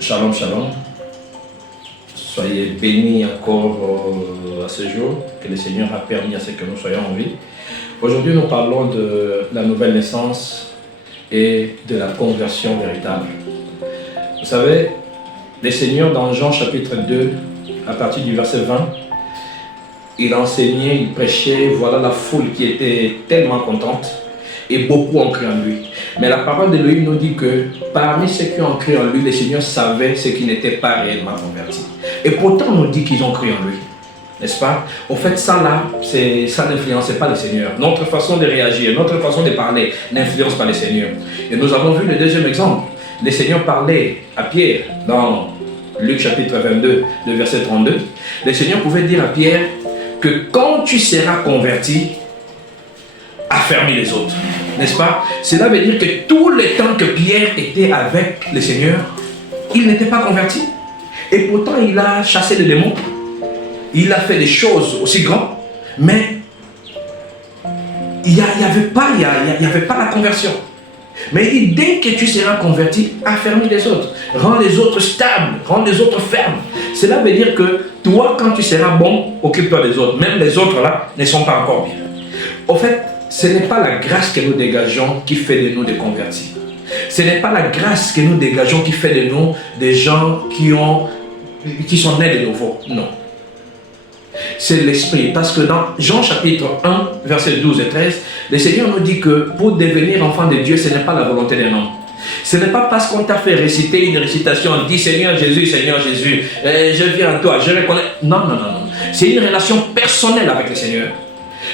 Shalom, shalom. Soyez bénis encore à ce jour que le Seigneur a permis à ce que nous soyons en vie. Aujourd'hui, nous parlons de la nouvelle naissance et de la conversion véritable. Vous savez, le Seigneur dans Jean chapitre 2, à partir du verset 20, il enseignait, il prêchait, voilà la foule qui était tellement contente et beaucoup ont cru en lui. Mais la parole d'Élohim nous dit que parmi ceux qui ont cru en lui, le Seigneur savait ceux qui n'étaient pas réellement convertis. Et pourtant, on nous dit qu'ils ont cru en lui. N'est-ce pas? Au fait, ça là, ça n'influençait pas le Seigneur. Notre façon de réagir, notre façon de parler n'influence pas le Seigneur. Et nous avons vu le deuxième exemple. Le Seigneur parlait à Pierre dans Luc chapitre 22, le verset 32. Le Seigneur pouvait dire à Pierre que quand tu seras converti, affermis les autres. N'est-ce pas? Cela veut dire que tout le temps que Pierre était avec le Seigneur, il n'était pas converti. Et pourtant, il a chassé les démons. Il a fait des choses aussi grandes. Mais il n'y avait pas la conversion. Mais il dit, dès que tu seras converti, affermis les autres. Rends les autres stables, rends les autres fermes. Cela veut dire que toi, quand tu seras bon, occupe-toi des autres. Même les autres là ne sont pas encore bien. Au fait, ce n'est pas la grâce que nous dégageons qui fait de nous des convertis. Ce n'est pas la grâce que nous dégageons qui fait de nous des gens qui sont nés de nouveau. Non. C'est l'esprit. Parce que dans Jean chapitre 1, versets 12 et 13, le Seigneur nous dit que pour devenir enfant de Dieu, ce n'est pas la volonté d'un homme. Ce n'est pas parce qu'on t'a fait réciter une récitation, on dit Seigneur Jésus, je viens à toi, je reconnais. Non, non, non, non. C'est une relation personnelle avec le Seigneur.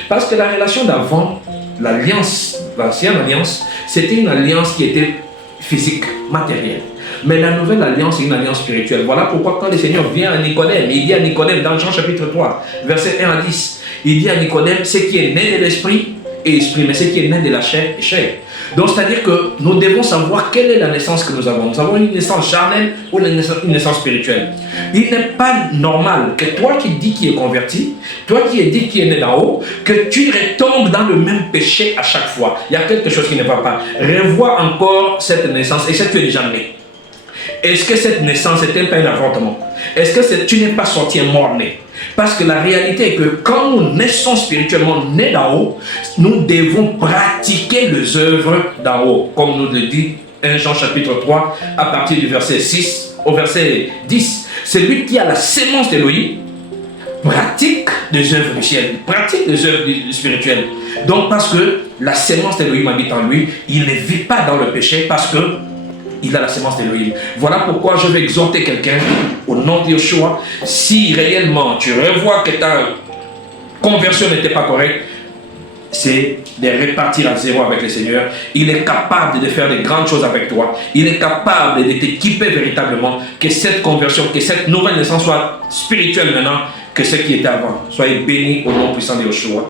Parce que la relation d'avant, l'alliance, l'ancienne alliance, c'était une alliance qui était physique, matérielle. Mais la nouvelle alliance est une alliance spirituelle. Voilà pourquoi quand le Seigneur vient à Nicodème, il dit à Nicodème dans Jean chapitre 3, verset 1 à 10, il dit à Nicodème, ce qui est né de l'esprit est esprit, mais ce qui est né de la chair est chair. Donc c'est-à-dire que nous devons savoir quelle est la naissance que nous avons. Nous avons une naissance charnelle ou une naissance spirituelle. Il n'est pas normal que toi qui dis qui es converti, toi qui dis qui est né d'en haut, que tu retombes dans le même péché à chaque fois. Il y a quelque chose qui ne va pas. Revois encore cette naissance et si tu es déjà né. Est-ce que cette naissance est un avortement? Est-ce que tu n'es pas sorti un mort-né? Parce que la réalité est que quand nous naissons spirituellement nés d'en haut, nous devons pratiquer les œuvres d'en haut. Comme nous le dit 1 Jean chapitre 3, à partir du verset 6 au verset 10. Celui qui a la sémence d'Élohim pratique des œuvres du ciel, pratique des œuvres spirituelles. Donc parce que la sémence d'Élohim habite en lui, il ne vit pas dans le péché parce que il a la sémence d'Élohim. Voilà pourquoi je vais exhorter quelqu'un au nom de Yeshua. Si réellement tu revois que ta conversion n'était pas correcte, c'est de repartir à zéro avec le Seigneur. Il est capable de faire de grandes choses avec toi. Il est capable de t'équiper véritablement, que cette conversion, que cette nouvelle naissance soit spirituelle maintenant que ce qui était avant. Soyez bénis au nom puissant de Yeshua.